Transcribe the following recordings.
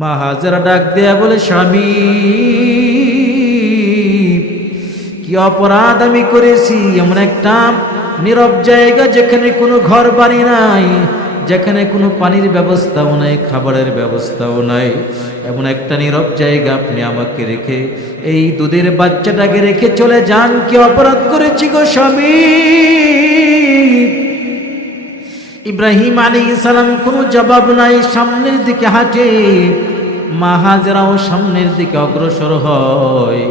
মা হাজারা ডাক দেয়া বলে, স্বামী, কি অপরাধ আমি করেছি? এমন একটা নীরব জায়গা যেখানে কোনো ঘর বাড়ি নাই, যেখানে কোনো পানির ব্যবস্থাও নাই, খাবারের ব্যবস্থাও নাই। এমন একটা নীরব জায়গা আপনি আমাকে রেখে, এই দুধের বাচ্চাটাকে রেখে চলে যান। কি অপরাধ করেছি গো স্বামী? ইব্রাহিম আলী সালাম কোনো জবাব নাই, সামনের দিকে হাঁটে। মা হাজরাও সামনের দিকে অগ্রসর হয়।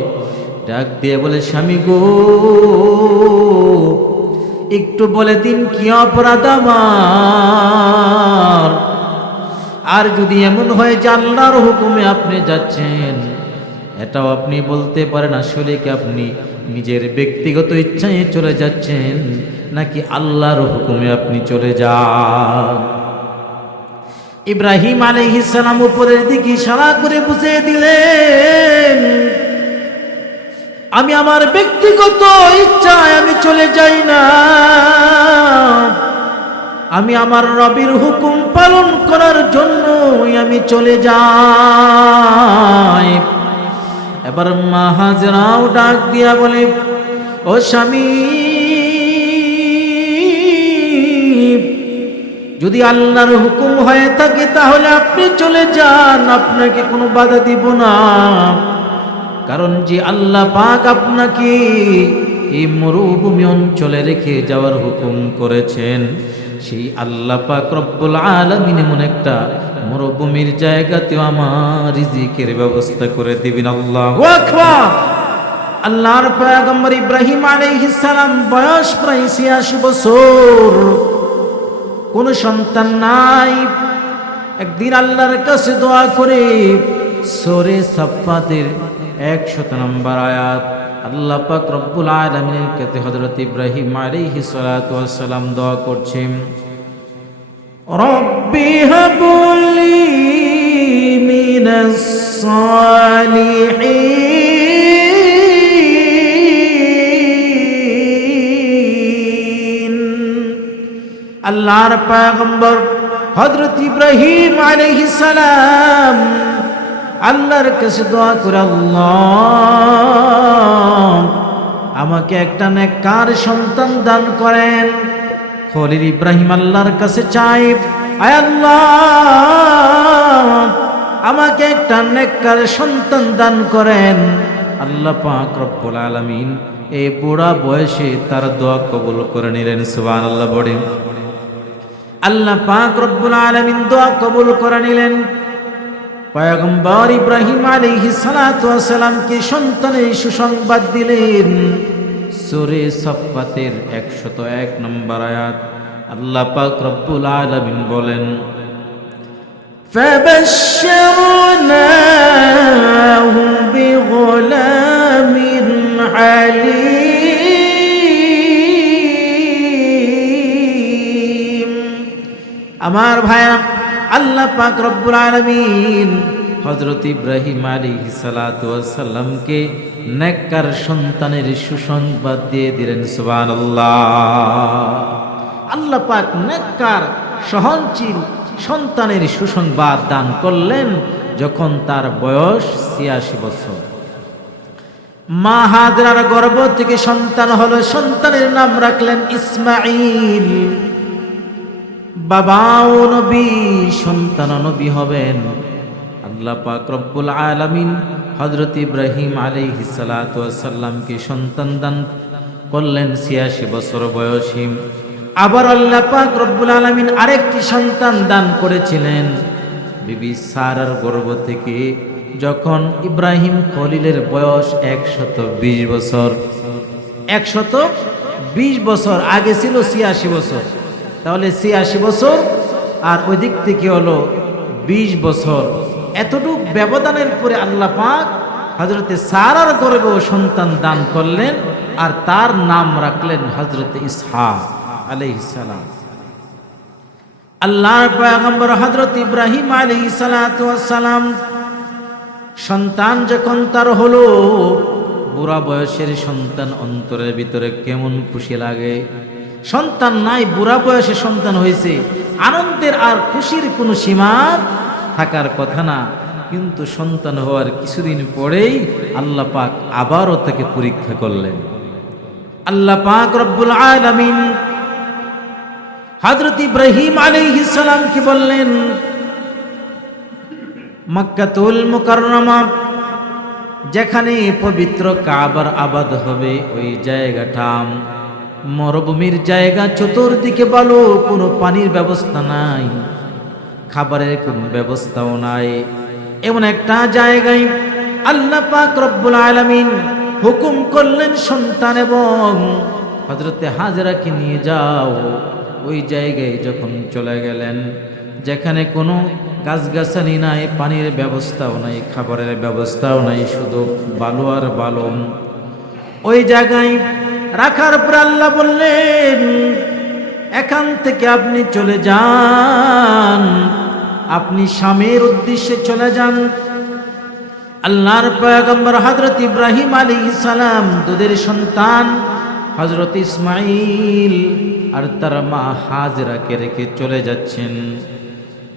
ডাক দিয়ে বলে, স্বামী গো, একটু বলে দিন, কি অপরাধ আমার? আর যদি এমন হয় জানলার হুকুমে আপনি যাচ্ছেন, এটাও আপনি বলতে পারেন, আসলে কি আপনি নিজের ব্যক্তিগত ইচ্ছায় চলে যাচ্ছেন, নাকি আল্লাহর হুকুমে আপনি চলে যান? ইব্রাহিম আলাইহিসসালাম উপরের দিকে ইশারা করে বুঝিয়ে দিলেন, আমি আমার ব্যক্তিগত ইচ্ছায় আমি চলে যাই না। আমি আমার রবির হুকুম পালন করার জন্যই আমি চলে যাই। এবার মাহাজরাও ডাক দিয়া বলে, ও স্বামী, যদি আল্লাহর হুকুম হয়ে থাকে তাহলে আপনি চলে যান, আপনাকে কোনো বাধা দিব না। কারণ যে আল্লাহ পাক আপনাকে এই মরুভূমি অঞ্চলে রেখে যাওয়ার হুকুম করেছেন, সেই আল্লাহ পাক রব্বুল আলমিন এমন একটা মরুভূমির জায়গাতেও আমার রিজিকের ব্যবস্থা করে দিবেন। আল্লাহ আল্লাহর পয়গম্বর ইব্রাহিম আলাইহিস সালাম বয়স প্রায় ছিয়াশি বছর। কোন সন্তান নাই। একদিন আল্লাহর কাছে দোয়া করে সোরে সাফাতের একশত নম্বর আয়াত আল্লাহ পাক রব্বুল আলমিনের কাছে হজরত ইব্রাহিম সালাতু ওয়াসসালাম দোয়া করছেন। রব্বি হাবলি মিনাস সালিহিন আল্লাহর পয়গম্বর হযরত ইব্রাহিম আলাইহিস সালাম আল্লাহর কাছে দোয়া করে, আল্লাহ, আমাকে একটা নেককার সন্তান দান করেন। খলিল ইব্রাহিম আল্লাহর কাছে চাই আয় আল্লাহ আমাকে একটা নেককার সন্তান দান করেন। আল্লাহ পাক রব্বুল আলামিন এই বুড়া বয়সে তার দোয়া কবুল করে নিলেন সুবহানাল্লাহ বলেন। আল্লাহ পাক রব্বুল আলামিন দোয়া কবুল করে নিলেন। পয়গম্বর ইব্রাহিম আলাইহিস সালাতু ওয়াসালামকে সন্তানের সুসংবাদ দিলেন। সূরে সাফফাতের 101 নম্বর আয়াত আল্লাহ পাক রব্বুল আলামিন বলেন فبشرناه بغلام حليم আমার ভাইয়া আল্লাহ পাক রব্বুল আলামিন হযরত ইব্রাহিম আলাইহিস সালাতু ওয়াস সালামকে নেককার সন্তানের সুসংবাদ দিয়ে দিলেন সুবহানাল্লাহ আল্লাহ পাক নেককার সহনশীল সন্তানের সুসংবাদ দান করলেন যখন তার বয়স ছিয়াশি বছর। মা হাজরার গর্ভ থেকে সন্তান হলো, সন্তানের নাম রাখলেন ইসমাইল বাবাও নবী সন্তান নবী হবেন। আল্লাহ পাক রব্বুল আলামিন ইব্রাহিম ওয়াস সালামকে সন্তান দান করলেন ছিয়াশি বছর বয়সী। আবার আল্লাহ পাক রব্বুল আলামিন আরেকটি সন্তান দান করেছিলেন। বিবি সারার গর্ভ থেকে যখন ইব্রাহিম খলিলের বয়স একশত বিশ বছর। একশত বিশ বছর, আগে ছিল ছিয়াশি বছর। তাহলে ছিয়াশি বছর, আর ওই দিক থেকে হলো বিশ বছর। এতটুক ব্যবধানের পরে আল্লাহ পাক হজরতে সারার গর্বেও সন্তান দান করলেন, আর তার নাম রাখলেন হজরত ইসহা আলাইহিসালাম আল্লাহর পয়গম্বর হজরত ইব্রাহিম আলাইহিস সালাম সন্তান যখন তার হলো, বুড়া বয়সের সন্তান অন্তরের ভিতরে কেমন খুশি লাগে? সন্তান নাই, বুড়া বয়সে সন্তান হয়েছে। আনন্দের আর খুশির কোনো সীমা থাকার কথা না। কিন্তু সন্তান হওয়ার কিছুদিন পরেই আল্লাহ পাক আবারও তাকে পরীক্ষা করলেন। আল্লাহ পাক রব্বুল আলামিন হযরত ইব্রাহিম আলাইহিস সালাম কি বললেন? মক্কাতুল মুকাররমা, যেখানে পবিত্র কাবার আবাদ হবে, ওই জায়গাটা মরুভূমির জায়গা, চতুর্দিকে বলো, কোনো পানির ব্যবস্থা নাই, খাবারের কোনো ব্যবস্থাও নাই। এমন একটা জায়গায় আল্লাহ পাক রব্বুল আলামিন হুকুম করলেন সন্তান এবং হজরতে হাজরাকে নিয়ে যাও। ওই জায়গায় যখন চলে গেলেন, যেখানে কোনো গাছগাছালি নাই, পানির ব্যবস্থাও নাই, খাবারের ব্যবস্থাও নাই, শুধু বালু আর বালম। ওই জায়গায় রাখার পর আল্লাহ বললেন, এখান থেকে আপনি চলে যান। আপনি স্বামীর উদ্দেশ্যে চলে যান। আল্লাহর পয়গম্বর হজরত ইব্রাহিম আলী সালাম, দুধের সন্তান হজরত ইসমাইল আর তার মা হাজরাকে রেখে চলে যাচ্ছেন।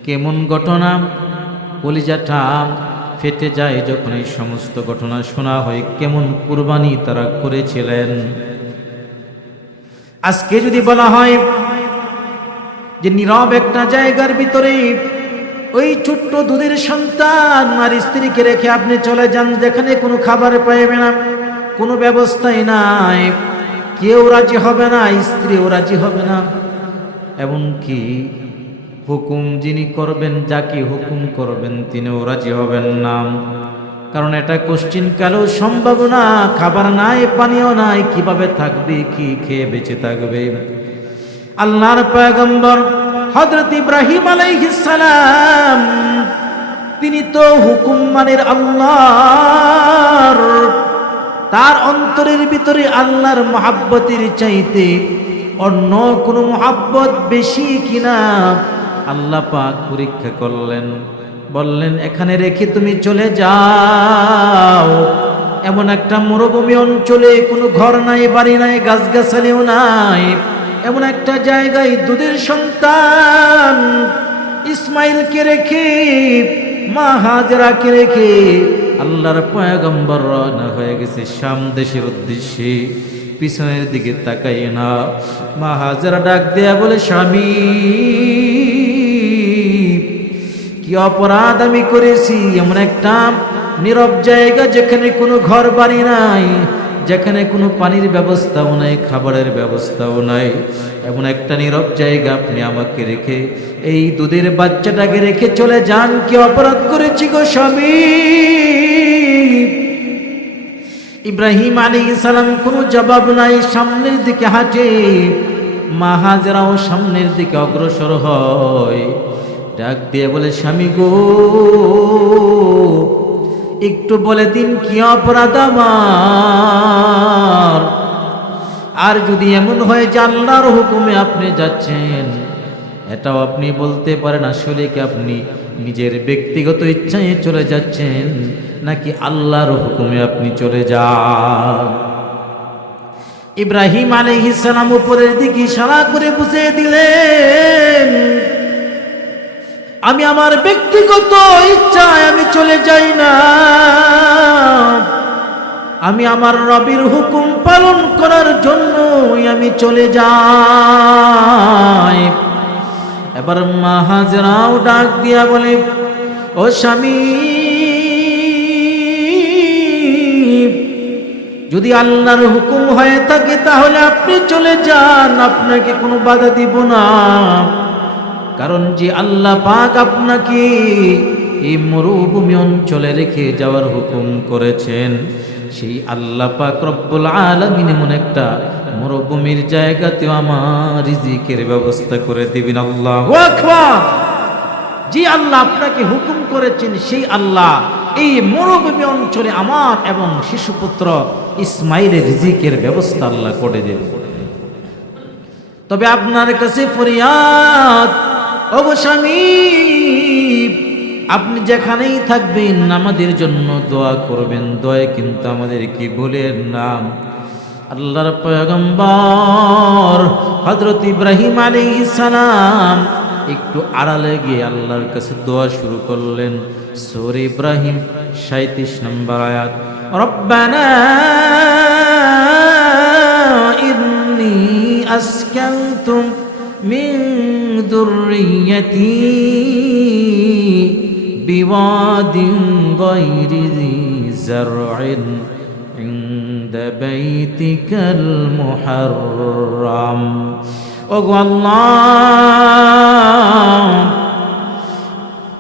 কেমন ঘটনা? কলিজাটা ফেটে যায় যখন এই সমস্ত ঘটনা শোনা হয়। কেমন কুরবানি তারা করেছিলেন? আজকে যদি বলা হয় যে নীরব একটা জায়গার ভিতরে ওই ছোট্ট দুধের সন্তান আর স্ত্রীকে রেখে আপনি চলে যান, যেখানে কোনো খাবার পাইবে না, কোনো ব্যবস্থাই নাই। কেউ রাজি হবে না, স্ত্রীও রাজি হবে না। এমনকি হুকুম যিনি করবেন, যাকে হুকুম করবেন, তিনিও রাজি হবেন না। কারণ এটা কোশ্চিন কালেও সম্ভব না, খাবার নাই পানীয় নাই, কীভাবে থাকবে, কি খেয়ে বেঁচে থাকবে। আল্লাহর পয়গম্বর হজরত ইব্রাহিম আলাইহিসালাম তিনি তো হুকুম মানের আল্লাহর তার অন্তরের ভিতরে আল্লাহর মহাব্বতের চাইতে অন্য কোনো মহাব্বত বেশি কিনা? আল্লাহ পাক পরীক্ষা করলেন, বললেন, এখানে রেখে তুমি চলে যাও। এমন একটা মরুভূমি অঞ্চলে কোনো ঘর নাই, বাড়ি নাই, গাছগাছালিও নাই। এমন একটা জায়গায় দুধের সন্তান ইসমাইলকে রেখে, মা হাজরাকে রেখে আল্লাহর পয়গম্বর রওনা হয়ে গেছে শাম দেশের উদ্দেশ্যে। পিছনের দিকে তাকাই না। মা হাজারা ডাক দেয়া বলে, স্বামী, কি অপরাধ আমি করেছি? এমন একটা নীরব জায়গা যেখানে কোনো ঘর বাড়ি নাই, যেখানে কোনো পানির ব্যবস্থাও নাই, খাবারের ব্যবস্থাও নাই। এমন একটা নীরব জায়গা আপনি আমাকে রেখে, এই দুধের বাচ্চাটাকে রেখে চলে যান। কি অপরাধ করেছি গো স্বামী? ইব্রাহিম আলী সালাম কোনো জবাব নাই, সামনের দিকে হাঁটে। মা হাজরাও সামনের দিকে অগ্রসর হয়। ডাক দিয়ে বলে, স্বামী গো। একটু বলে দিন, কি অপরাধ আমার? আর যদি এমন হয় আল্লাহর হুকুমে আপনি যাচ্ছেন, এটাও আপনি বলতে পারেন, আসলে কি আপনি নিজের ব্যক্তিগত ইচ্ছায় চলে যাচ্ছেন? নাকি আল্লাহর হুকুমে আপনি চলে যান? ইব্রাহিম আলহিসাম উপরের দিকে ইশারা করে বুঝিয়ে দিলেন, আমি আমার ব্যক্তিগত ইচ্ছায় আমি চলে যাই না। আমি আমার রবির হুকুম পালন করার জন্য আমি চলে যাই। এবার মাহাজরাও ডাক দিয়া বলে, ও স্বামী যদি আল্লাহর হুকুম হয়ে থাকে, তাহলে আপনি চলে যান, আপনাকে কোনো বাধা দিব না। কারণ যে আল্লাহ পাক আপনাকে এই মরুভূমি অঞ্চলে রেখে যাওয়ার হুকুম করেছেন, সেই আল্লাহ পাক রব্বুল আলমিন এমন একটা মরুভূমির জায়গাতেও আমার রিজিকের ব্যবস্থা করে দিবেন। আল্লাহ যে আল্লাহ আপনাকে হুকুম করেছেন, সেই আল্লাহ এই মরুভূমি অঞ্চলে আমার এবং শিশুপুত্র ইসমাইলের রিজিকের ব্যবস্থা আল্লাহ করে দেবেন তবে আপনার কাছে ফরিয়াদ অবস্বামী আপনি যেখানেই থাকবেন আমাদের জন্য দোয়া করবেন। দোয়া কিন্তু আমাদের কি বলেন নাম আল্লাহর পয়গম্বর হজরত ইব্রাহিম আলী সালাম একটু আড়ালে গিয়ে আল্লাহর কাছে দোয়া শুরু করলেন। সূরা ইব্রাহিম 37 নম্বর আয়াত রব্বানা ইন্নী আসকানতুম মিন দুররিয়্যতি বিওয়াদিন গায়রি ذي زرع عند بيتك المحرم ওগো আল্লাহ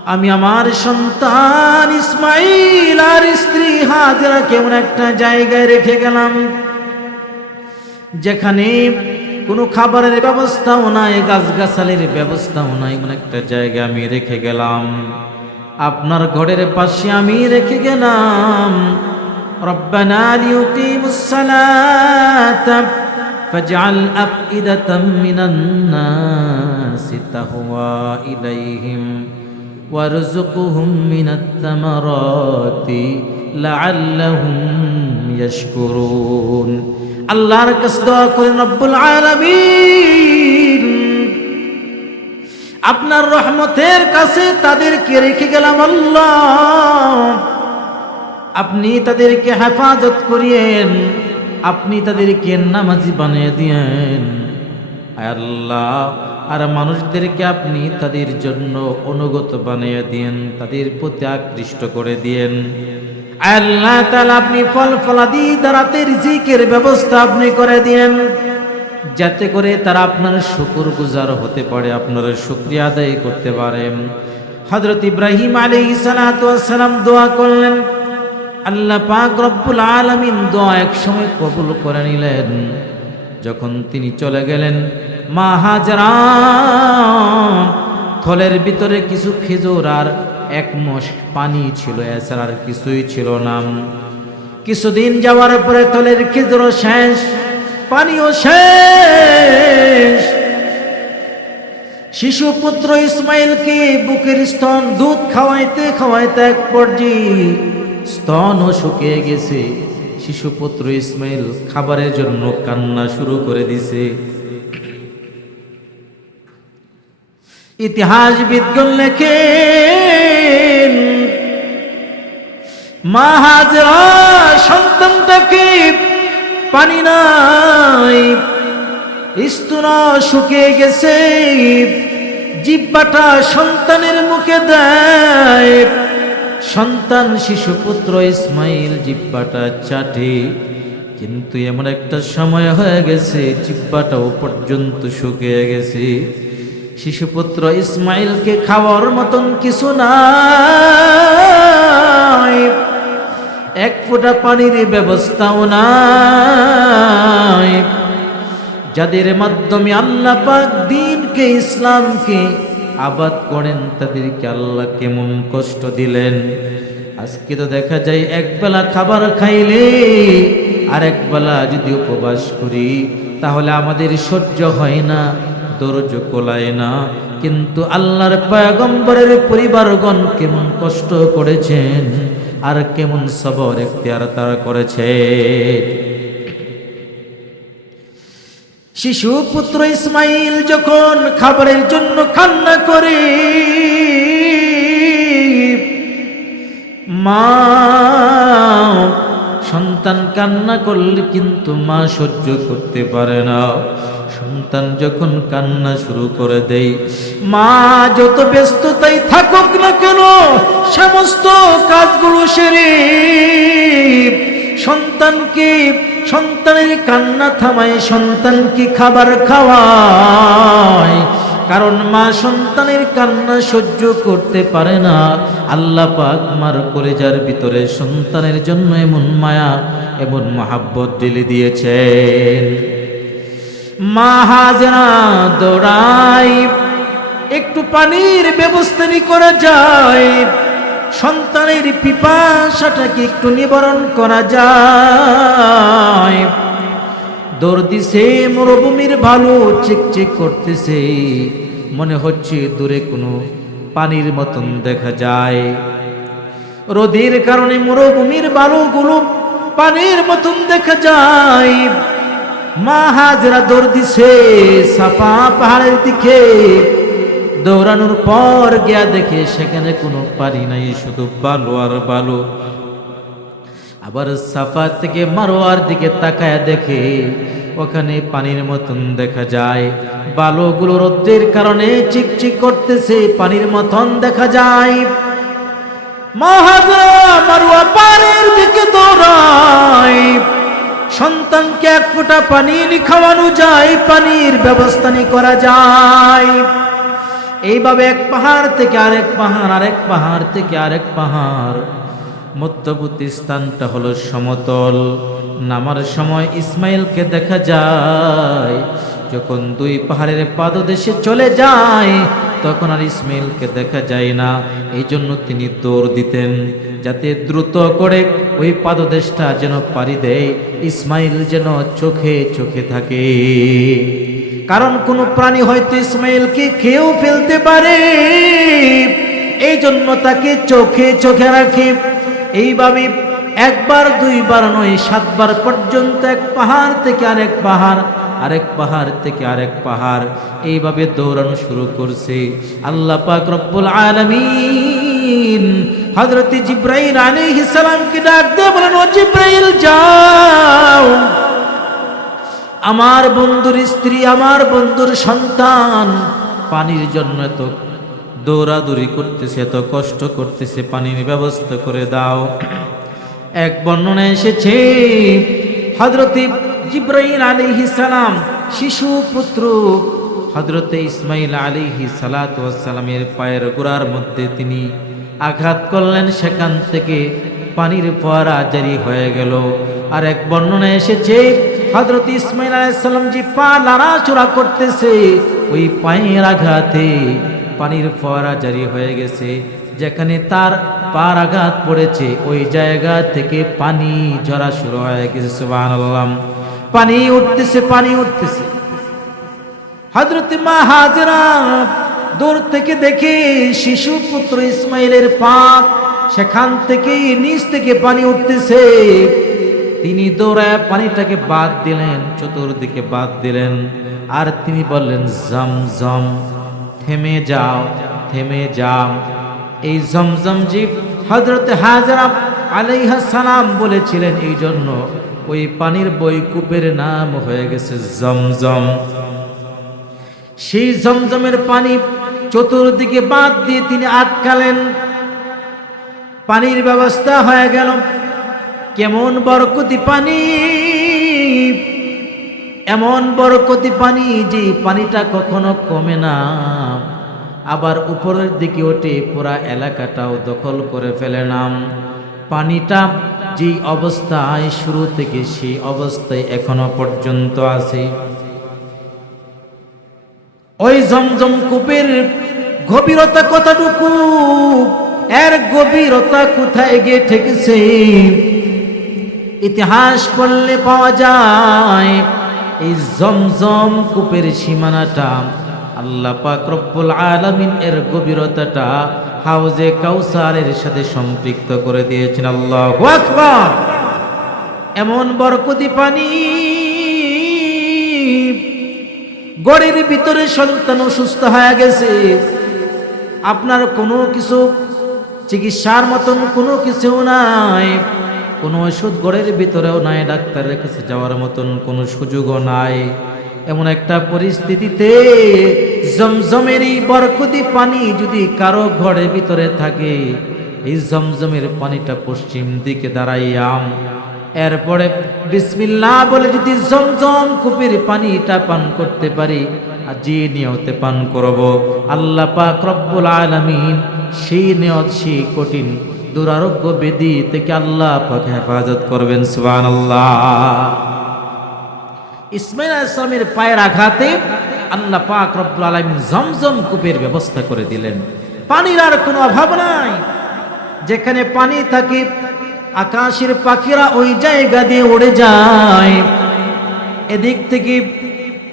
আমি আমার সন্তান ইসমাইল আর স্ত্রী হাজরা কেমন একটা জায়গায় রেখে গেলাম যেখানে কোনো খাবারের ব্যবস্থাও নাই গাছগাছালির ব্যবস্থাও নাই এমন একটা জায়গা আমি রেখে গেলাম আপনার ঘরের পাশে আমি রেখে গেলাম ربنا ليقيموا الصلاة فاجعل أفئدة من الناس تهوى إليهم وارزقهم من الثمرات لعلهم يشكرون আল্লাহর কাছে দোয়া করেন রব্বুল আলামিন আপনার রহমতের কাছে তাদেরকে রেখে গেলাম আল্লাহ আপনি তাদেরকে হেফাজত করিয়েন আপনি তাদেরকে নামাজি বানিয়ে দিয়েন আয় আল্লাহ আর মানুষদেরকে আপনি তাদের জন্য অনুগত বানিয়ে দিয়েন, তাদের প্রতি আকৃষ্ট করে দিয়েন। আল্লাহ তাআলা আপনি ফল ফলাদি দাঁড়াতে রিজিকের ব্যবস্থা আপনি করে দিয়েন, যাতে করে তারা আপনার শুকুর গুজার হতে পারে, আপনার শুক্রিয়া আদায় করতে পারেন হজরত ইব্রাহিম আলী সালাম দোয়া করলেন, আল্লাহ পাক রব্বুল আলমিন দোয়া এক সময় কবুল করে নিলেন। যখন তিনি চলে গেলেন মা হাজরা থলের ভিতরে কিছু খেজুর আর এক মশ পানি ছিল, এছাড়া আর কিছুই ছিল না। কিছুদিন যাওয়ার পরে থলের খেজুরও শেষ, পানিও শেষ। শিশু পুত্র ইসমাইলকে বুকের স্তন, দুধ খাওয়াইতে খাওয়াইতে এক পর্যায়ে স্তনও শুকিয়ে গেছে। শিশু পুত্র ইসমাইল খাবারের জন্য কান্না শুরু করে দিছে। ইতিহাস বিজ্ঞান লেখে মা হাজরা সন্তানটাকে পানি নাই, স্তনা শুকিয়ে গেছে, জিব্বাটা সন্তানের মুখে দেয়। সন্তান শিশুপুত্র ইসমাইল জিব্বাটা চাটে, কিন্তু এমন একটা সময় হয়ে গেছে, জিব্বাটাও পর্যন্ত শুকিয়ে গেছে। শিশুপুত্র ইসমাইলকে খাওয়ার মতন কিছু নাই। এক ফোঁটা পানির ব্যবস্থাও নাই। যাদের মাধ্যমে আল্লাহ পাক দিনকে, ইসলামকে আবাদ করেন, তাদেরকে আল্লাহ কেমন কষ্ট দিলেন। আজকে তো দেখা যায় একবেলা খাবার খাইলে আর একবেলা যদি উপবাস করি, তাহলে আমাদের সহ্য হয় না। দরজ কোলায় না। কিন্তু আল্লাহর পয়গম্বরের পরিবারগণ কেমন কষ্ট করেছেন আর কেমন সবর এখতিয়ার তারা করেছে। শিশু পুত্র ইসমাইল যখন খাবারের জন্য কান্না করে, মা, সন্তান কান্না করলে কিন্তু মা সহ্য করতে পারে না। সন্তান যখন কান্না শুরু করে দেয়, মা যত ব্যস্ততাই থাকুক না কেন, সমস্ত কাজগুলো সেরে সন্তানকে, সন্তানের কান্না থামায়, সন্তানকে খাবার খাওয়ায়। কারণ মা সন্তানের কান্না সহ্য করতে পারে না। আল্লাহ পাক মার কলেজার ভিতরে সন্তানের জন্য এমন মায়া, এমন মহাব্বত ঢেলে দিয়েছেন। মা হাজরা দৌড়াই, একটু পানির ব্যবস্থা করা যায়, সন্তানের পিপাসাটাকে একটু নিবারণ করা যায়। দৌড় দিছে মরুভূমির ভালো চিকচিক করতেছে, মনে হচ্ছে দূরে কোনো পানির মতন দেখা যায়। রোদের কারণে মরুভূমির বালুগুলো পানির মতন দেখা যায়। মা হাজরা দৌড় দিছে, সাফা পাহাড়ের দিকে। দৌড়ানোর পর গিয়া দেখে সেখানে কোনো পানি নাই, শুধু বালু আর বালু। আবার সাফা থেকে মারোয়ার দিকে তাকায় দেখে ওখানে পানির মতন দেখা যায়। বালুগুলো রোদ্রের কারণে চিকচিক করতেছে, পানির মতন দেখা যায়। মহাজা মারুয়া পানির দিকে দৌড়ায়। সন্তানকে এক ফোঁটা পানি খাওয়ানো যায়, পানির ব্যবস্থা করা যায়। এইভাবে এক পাহাড় থেকে আরেক পাহাড় আরেক পাহাড় থেকে আরেক পাহাড়। মধ্যবর্তী স্থানটা হলো সমতল। নামার সময় ইসমাইলকে দেখা যায় যখন দুই পাহাড়ের পাদদেশে চলে যায়, তখন আর ইসমাইলকে দেখা যায় না। এই জন্য তিনি দৌড় দিতেন, যাতে দ্রুত করে ওই পাদদেশটা যেন পাড়ি দেয়, ইসমাইল যেন চোখে চোখে থাকে। কারণ কোন প্রাণী হয়তো ইসমাইলকে খেয়েও ফেলতে পারে। এই জন্য তাকে চোখে চোখে রাখে। এইভাবে একবার, দুইবার নয়, সাতবার পর্যন্ত এক পাহাড় থেকে আরেক পাহাড় আরেক পাহাড় থেকে আরেক পাহাড়। এইভাবে দৌড়ানো শুরু করছে। আল্লাহ পাক রব্বুল আলামিন হযরত জিব্রাইল আলাইহিস ডাক দিয়ে বলেন, ও জিব্রাইল, যাও। আমার বন্ধুর স্ত্রী, আমার বন্ধুর সন্তান পানির জন্য এত দৌড়াদৌড়ি করতেছে, এত কষ্ট করতেছে, পানির ব্যবস্থা করে দাও। এক বর্ণনা এসেছে হজরত জিব্রাইল আলিহি সালাম, শিশু পুত্র হজরতে ইসমাইল আলিহি সালাতামের পায়ের গোড়ার মধ্যে তিনি আঘাত করলেন, সেখান থেকে পানির ফোয়ারা জারি হয়ে গেল। আর এক বর্ণনা এসেছে হজরত ইসমাইল আলাইসাল্লাম যে পা লড়াচড়া করতেছে, ওই পায়ের আঘাতে পানির ফোয়ারা জারি হয়ে গেছে, যেখানে তার পার আঘাত পড়েছে। ওই জায়গা থেকে পানি ঝরা শুরু হয়ে গেছে, সুবহানাল্লাহ। পানি উঠতেছে পানি উঠতেছে। হজরত মা হাজরা দূর থেকে দেখে শিশু পুত্র ইসমাইলের পাপ সেখান থেকে নিচ থেকে পানি উঠতেছে। তিনি দৌড়ায় পানিটাকে বাদ দিলেন, চতুর্দিকে বাদ দিলেন আর তিনি বললেন, জম জম, থেমে যাও থেমে যাও। এই জমজম জীব হজরত হাজরা আলাইহা সালাম বলেছিলেন এই জন্য ওই পানির বৈকূপের নাম হয়ে গেছে জমজম। সেই জমজমের পানি চতুর্দিকে বাদ দিয়ে তিনি আটকালেন। পানির ব্যবস্থা হয়ে গেল। কেমন বরকতি পানি, এমন বরকতি পানি যে পানিটা কখনো কমে না। আবার উপরের দিকে ওঠে পুরা এলাকাটাও দখল করে ফেলে নাম। পানিটা যে অবস্থায়, শুরু থেকে সেই অবস্থায় এখনও পর্যন্ত আছে। ওই জমজম কূপের গভীরতা কতটুকু? এর গভীরতা কোথায় গিয়ে ঠেকেছে? ইতিহাস পড়লে পাওয়া যায়, এই জমজম কূপের সীমানাটা আল্লাহ পাক রব্বুল আলামিন এর গভীরতাটা হাউজে কাউসারের সাথে সম্পৃক্ত করে দিয়েছেন। আল্লাহ এমন বরকতি পানি। গড়ের ভিতরে সন্তান অসুস্থ হয়ে গেছে। আপনার কোনো কিছু চিকিৎসার মতন কোনো কিছু নাই। কোনো ওষুধ গড়ের ভিতরেও নাই, ডাক্তারের কাছে যাওয়ার মতন কোনো সুযোগও নাই। এমন একটা পরিস্থিতিতে জমজমের এই বরকতি পানি যদি কারও ঘরের ভিতরে থাকে, এই জমজমের পানিটা পশ্চিম দিকে দাঁড়াইয়াম এরপরে বিসমিল্লাহ বলে যদি জমজম কুপির পানিটা পান করতে পারি, আর যে নিয়তে পান করব, আল্লাহ পাক রব্বুল আলামিন সেই নিয়ত, সেই কঠিন দুরারোগ্য বেদি থেকে আল্লাহ পাক হেফাজত করবেন, সুবহানাল্লাহ। ইসমাইল আসলামের পায়ের আঘাতে আল্লাহ পাক রব্বুল আলামিন জমজম কূপের ব্যবস্থা করে দিলেন। পানির আর কোনো অভাব নাই। যেখানে পানি থাকে, আকাশের পাখিরা ওই জায়গা দিয়ে উড়ে যায়। এদিক থেকে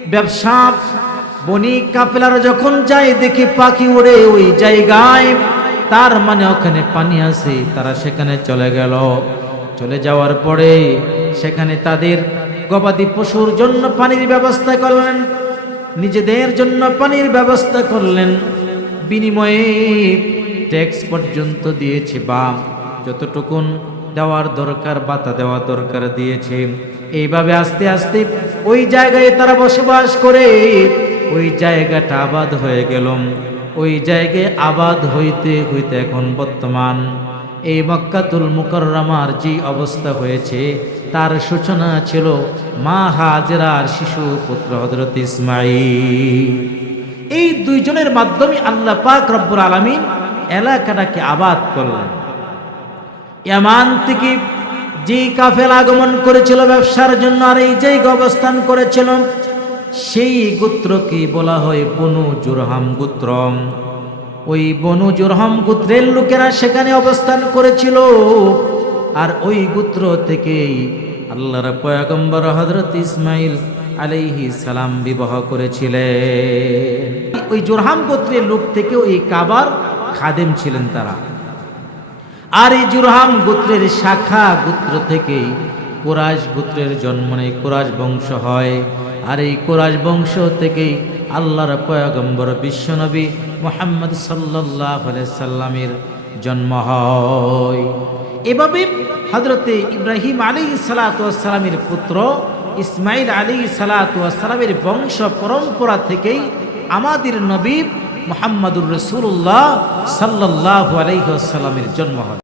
ব্যবসা বণিক কাফেলারা যখন যায়, দেখে পাখি উড়ে ওই জায়গায়। তার মানে ওখানে পানি আছে, তারা সেখানে চলে গেল। চলে যাওয়ার পরে সেখানে তাদের গবাদি পশুর জন্য পানির ব্যবস্থা করলেন। নিজেদের জন্য পানির ব্যবস্থা করলেন। বিনিময়ে ট্যাক্স পর্যন্ত দিয়েছে বা যতটুকুন দেওয়ার দরকার বাতা দেওয়া দরকার দিয়েছে। এইভাবে আস্তে আস্তে ওই জায়গায় তারা বসবাস করে, ওই জায়গাটা আবাদ হয়ে গেল। ওই জায়গায় আবাদ হইতে হইতে এখন বর্তমান। এই মক্কাতুল মুকররমার যে অবস্থা হয়েছে তার সূচনা ছিল মা হাজরার শিশু পুত্র হজরত ইসমাইল এই দুইজনের মাধ্যমে আল্লাহ পাক রব্বুল আলমিন এলাকাটাকে আবাদ করলেন। ইয়ামান থেকে যে কাফেল আগমন করেছিল ব্যবসার জন্য আর এই জায়গা অবস্থান করেছিল, সেই গোত্রকে বলা হয় বনু জুরহাম গোত্রম ওই বনু জুরহাম গোত্রের লোকেরা সেখানে অবস্থান করেছিল। আর ওই গোত্র থেকেই আল্লাহর পয়গম্বর হজরত ইসমাইল আলাইহি সালাম বিবাহ করেছিলেন। ওই জোরহাম গোত্রের লোক থেকেও এই কাবার খাদেম ছিলেন তারা। আর এই জুরহাম গোত্রের শাখা গোত্র থেকেই কোরাজ গোত্রের জন্ম নেই কোরাজ বংশ হয়। আর এই কোরাজ বংশ থেকেই আল্লাহর পয়গম্বর বিশ্বনবী মোহাম্মদ সাল্লাহ সাল্লামের জন্ম হয়। এভাবে হজরতে ইব্রাহিম আলী সালাতামের পুত্র ইসমাইল আলী সালাতামের বংশ পরম্পরা থেকেই আমাদের নবীব মোহাম্মদুর রসুল্লাহ সাল্লাহ আলাইসাল্লামের জন্ম হয়।